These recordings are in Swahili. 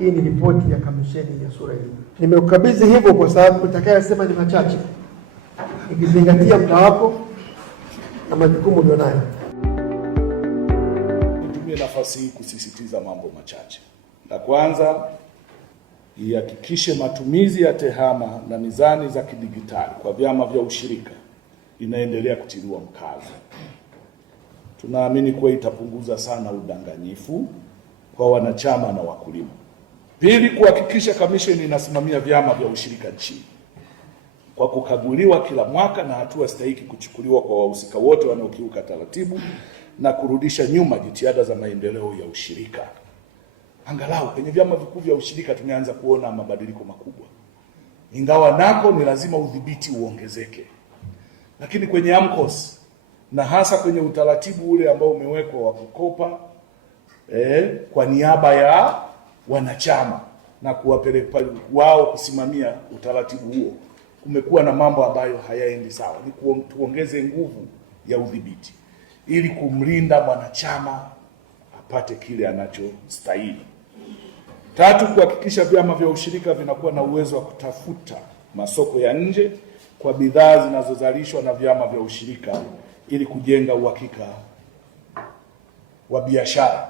Hii ni ripoti ya kamisheni ya sura hii. Nimekukabidhi hivyo kwa sababu utakayosema ni machache, ikizingatia muda wako na majukumu ulionayo. Nitumie nafasi hii kusisitiza mambo machache. La kwanza, ihakikishe matumizi ya tehama na mizani za kidigitali kwa vyama vya ushirika inaendelea kutiliwa mkazo. Tunaamini kuwa itapunguza sana udanganyifu kwa wanachama na wakulima. Pili, kuhakikisha kamisheni inasimamia vyama vya ushirika nchini kwa kukaguliwa kila mwaka na hatua stahiki kuchukuliwa kwa wahusika wote wanaokiuka taratibu na kurudisha nyuma jitihada za maendeleo ya ushirika. Angalau kwenye vyama vikuu vya ushirika tumeanza kuona mabadiliko makubwa, ingawa nako ni lazima udhibiti uongezeke. Lakini kwenye AMCOS na hasa kwenye utaratibu ule ambao umewekwa wa kukopa kwa niaba ya wanachama na kuwapeleka wao kusimamia utaratibu huo, kumekuwa na mambo ambayo hayaendi sawa. Ni tuongeze nguvu ya udhibiti ili kumlinda mwanachama apate kile anachostahili. Tatu, kuhakikisha vyama vya ushirika vinakuwa na uwezo wa kutafuta masoko ya nje kwa bidhaa zinazozalishwa na vyama vya ushirika ili kujenga uhakika wa biashara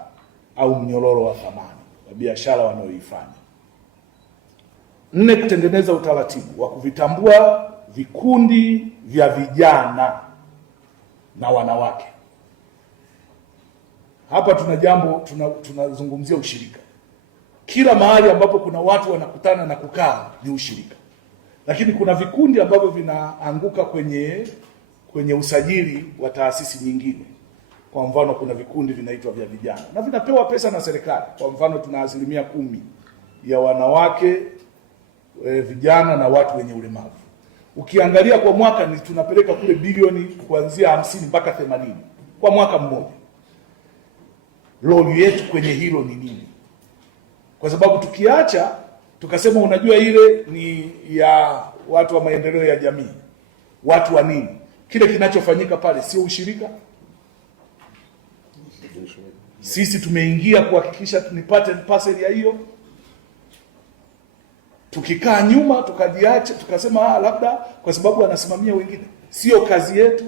au mnyororo wa thamani wa biashara wanayoifanya. Nne, kutengeneza utaratibu wa kuvitambua vikundi vya vijana na wanawake. Hapa tuna jambo tunazungumzia ushirika. Kila mahali ambapo kuna watu wanakutana na kukaa ni ushirika. Lakini kuna vikundi ambavyo vinaanguka kwenye usajili wa taasisi nyingine. Kwa mfano, kuna vikundi vinaitwa vya vijana na vinapewa pesa na serikali. Kwa mfano, tuna 10% ya wanawake, vijana na watu wenye ulemavu. Ukiangalia kwa mwaka ni tunapeleka kule bilioni kuanzia 50 mpaka 80 kwa mwaka mmoja. Role yetu kwenye hilo ni nini? Kwa sababu tukiacha tukasema unajua ile ni ya watu wa maendeleo ya jamii, watu wa nini, kile kinachofanyika pale sio ushirika. Sisi tumeingia kuhakikisha tunipate parcel ya hiyo. Tukikaa nyuma tukajiacha tukasema labda kwa sababu anasimamia wengine, sio kazi yetu.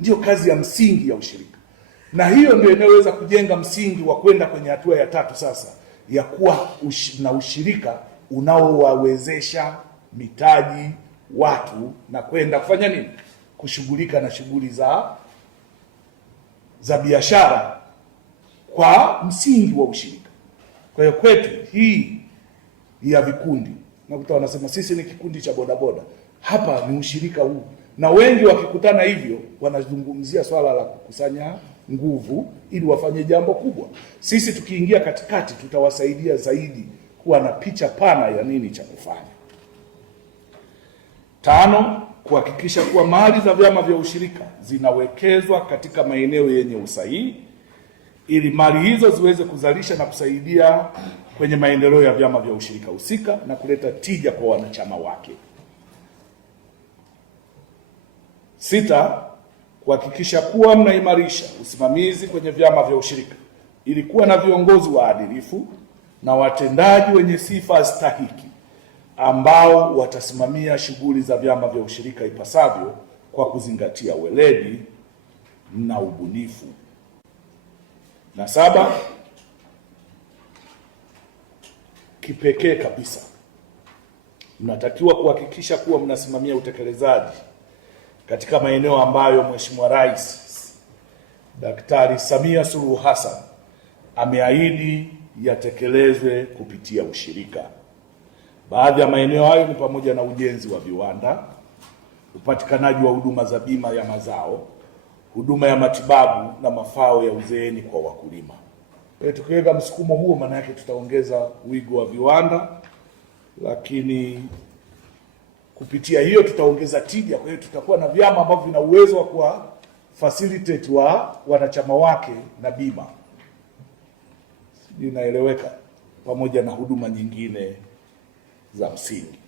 Ndio kazi ya msingi ya ushirika, na hiyo ndio inayoweza kujenga msingi wa kwenda kwenye hatua ya tatu sasa ya kuwa na ushirika unaowawezesha mitaji watu na kwenda kufanya nini, kushughulika na shughuli za biashara kwa msingi wa ushirika. Kwa hiyo kwetu hii ya vikundi, nakuta wanasema sisi ni kikundi cha bodaboda, hapa ni ushirika huu, na wengi wakikutana hivyo wanazungumzia swala la kukusanya nguvu ili wafanye jambo kubwa. Sisi tukiingia katikati tutawasaidia zaidi kuwa na picha pana ya nini cha kufanya. Tano, kuhakikisha kuwa mali za vyama vya ushirika zinawekezwa katika maeneo yenye usahihi ili mali hizo ziweze kuzalisha na kusaidia kwenye maendeleo ya vyama vya ushirika husika na kuleta tija kwa wanachama wake. Sita, kuhakikisha kuwa mnaimarisha usimamizi kwenye vyama vya ushirika ili kuwa na viongozi waadilifu na watendaji wenye sifa stahiki ambao watasimamia shughuli za vyama vya ushirika ipasavyo kwa kuzingatia weledi na ubunifu. Na saba, kipekee kabisa, mnatakiwa kuhakikisha kuwa mnasimamia utekelezaji katika maeneo ambayo Mheshimiwa Rais Daktari Samia Suluhu Hassan ameahidi yatekelezwe kupitia ushirika. Baadhi ya maeneo hayo ni pamoja na ujenzi wa viwanda, upatikanaji wa huduma za bima ya mazao, huduma ya matibabu na mafao ya uzeeni kwa wakulima. Tukiweka msukumo huo, maana yake tutaongeza wigo wa viwanda, lakini kupitia hiyo tutaongeza tija. Kwa hiyo tutakuwa na vyama ambavyo vina uwezo wa kuwa facilitate wa wanachama wake na bima. Inaeleweka, pamoja na huduma nyingine za msingi.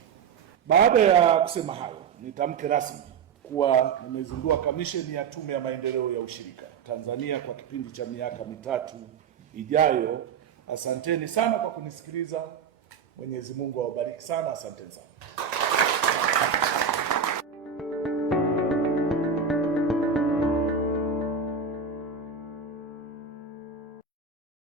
Baada ya kusema hayo, nitamke rasmi kuwa nimezindua kamisheni ya Tume ya Maendeleo ya Ushirika Tanzania kwa kipindi cha miaka mitatu ijayo Asanteni sana kwa kunisikiliza. Mwenyezi Mungu awabariki sana. Asanteni sana.